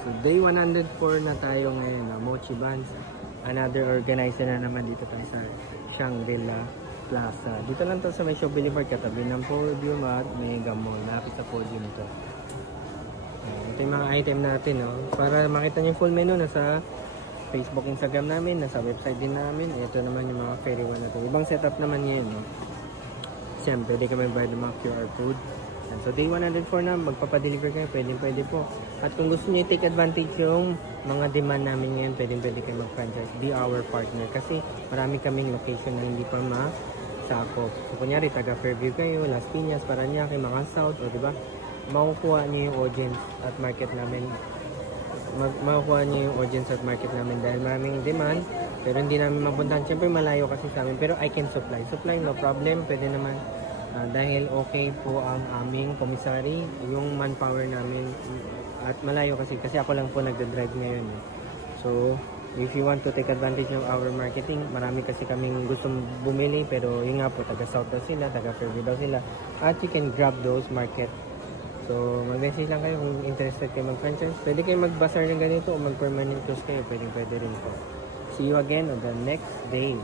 So day 104 na tayo ngayon, Mochi Buns. Another organizer na naman dito tayo sa Shangri-La Plaza. Dito lang to sa may Shaw Boulevard, katabi ng Podium at Mega Mall. Lapit sa Podium to. Ito yung mga item natin, no? Para makita niyo yung full menu, nasa Facebook, Instagram namin, nasa website din namin. Ito naman yung mga ferry one na to. Ibang setup naman ngayon, no? Siyempre, pwede ka magbayad ng mga QR code. So day 104 na, magpapadeliver kayo, pwede po. At kung gusto niyo i-take advantage yung mga demand namin ngayon, pwede kayo mag-franchise, be our partner. Kasi marami kaming location na hindi pa masakop. So kunyari, taga Fairview kayo, Las Piñas, Parañaque, mga South, o diba? Makukuha niyo yung audience at market namin. Makukuha niyo yung audience at market namin dahil maraming demand, pero hindi namin mapuntahan. Siyempre malayo kasi sa amin, pero I can supply. Supply, no problem, pwede naman. Dahil okay po ang aming commissary, yung manpower namin at malayo kasi ako lang po nagda-drive ngayon. So, if you want to take advantage of our marketing, marami kasi kaming gustong bumili pero yun nga po, taga South daw sila, taga Fairview daw sila at you can grab those market. So, mag-message lang kayo kung interested kayo mag-franchise. Pwede kayo mag-bazaar ng ganito o mag-permanent close kayo, pwede rin po. See you again on the next day.